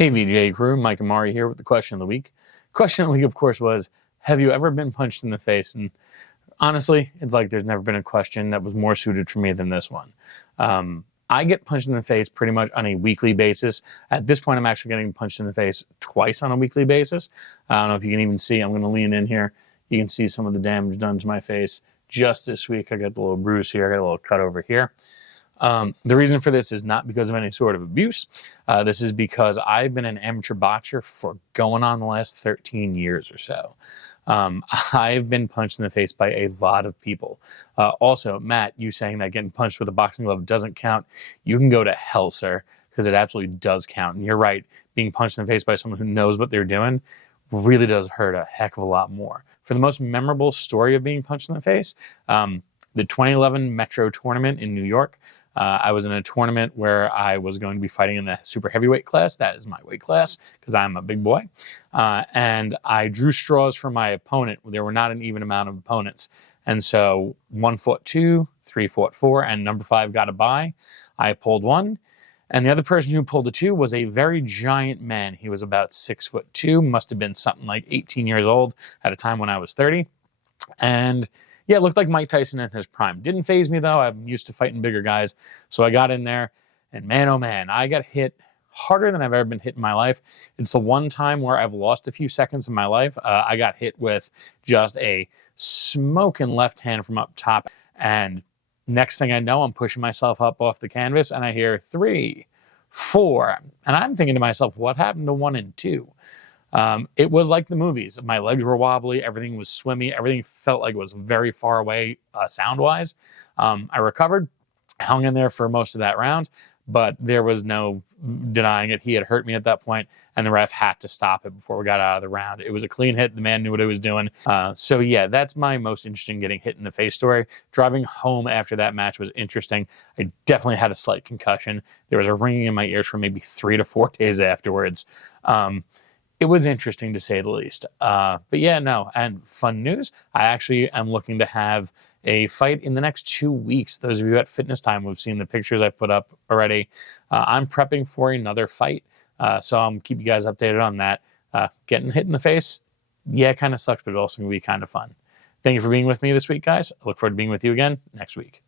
Hey VGA crew, Mike and Mari here with the question of the week. Question of the week, of course, was, have you ever been punched in the face? And honestly, it's like there's never been a question that was more suited for me than this one. I get punched in the face pretty much on a weekly basis. At this point, I'm actually getting punched in the face twice on a weekly basis. I don't know if you can even see. I'm going to lean in here. You can see some of the damage done to my face just this week. I got a little bruise here. I got a little cut over here. The reason for this is not because of any sort of abuse. This is because I've been an amateur boxer for going on the last 13 years or so. I've been punched in the face by a lot of people. Also, Matt, you saying that getting punched with a boxing glove doesn't count, you can go to hell, sir, because it absolutely does count. And you're right, being punched in the face by someone who knows what they're doing really does hurt a heck of a lot more. For the most memorable story of being punched in the face, the 2011 Metro tournament in New York. I was in a tournament where I was going to be fighting in the super heavyweight class. That is my weight class because I'm a big boy. And I drew straws for my opponent. There were not an even amount of opponents. And so 1 fought 2, 3 fought 4, and number 5 got a bye. I pulled 1. And the other person who pulled a 2 was a very giant man. He was about 6'2", must have been something like 18 years old at a time when I was 30. And yeah, it looked like Mike Tyson in his prime. Didn't faze me, though. I'm used to fighting bigger guys. So I got in there, and man, oh man, I got hit harder than I've ever been hit in my life. It's the one time where I've lost a few seconds in my life. I got hit with just a smoking left hand from up top. And next thing I know, I'm pushing myself up off the canvas, and I hear 3, 4. And I'm thinking to myself, what happened to 1 and 2? It was like the movies. My legs were wobbly. Everything was swimmy. Everything felt like it was very far away sound-wise. I recovered, hung in there for most of that round, but there was no denying it. He had hurt me at that point, and the ref had to stop it before we got out of the round. It was a clean hit. The man knew what he was doing. So yeah, that's my most interesting getting hit in the face story. Driving home after that match was interesting. I definitely had a slight concussion. There was a ringing in my ears for maybe 3 to 4 days afterwards. It was interesting to say the least. But yeah, no, and fun news, I actually am looking to have a fight in the next 2 weeks. Those of you at Fitness Time who have seen the pictures I've put up already. I'm prepping for another fight, so I'll keep you guys updated on that. Getting hit in the face, yeah, it kind of sucks, but it also can be kind of fun. Thank you for being with me this week, guys. I look forward to being with you again next week.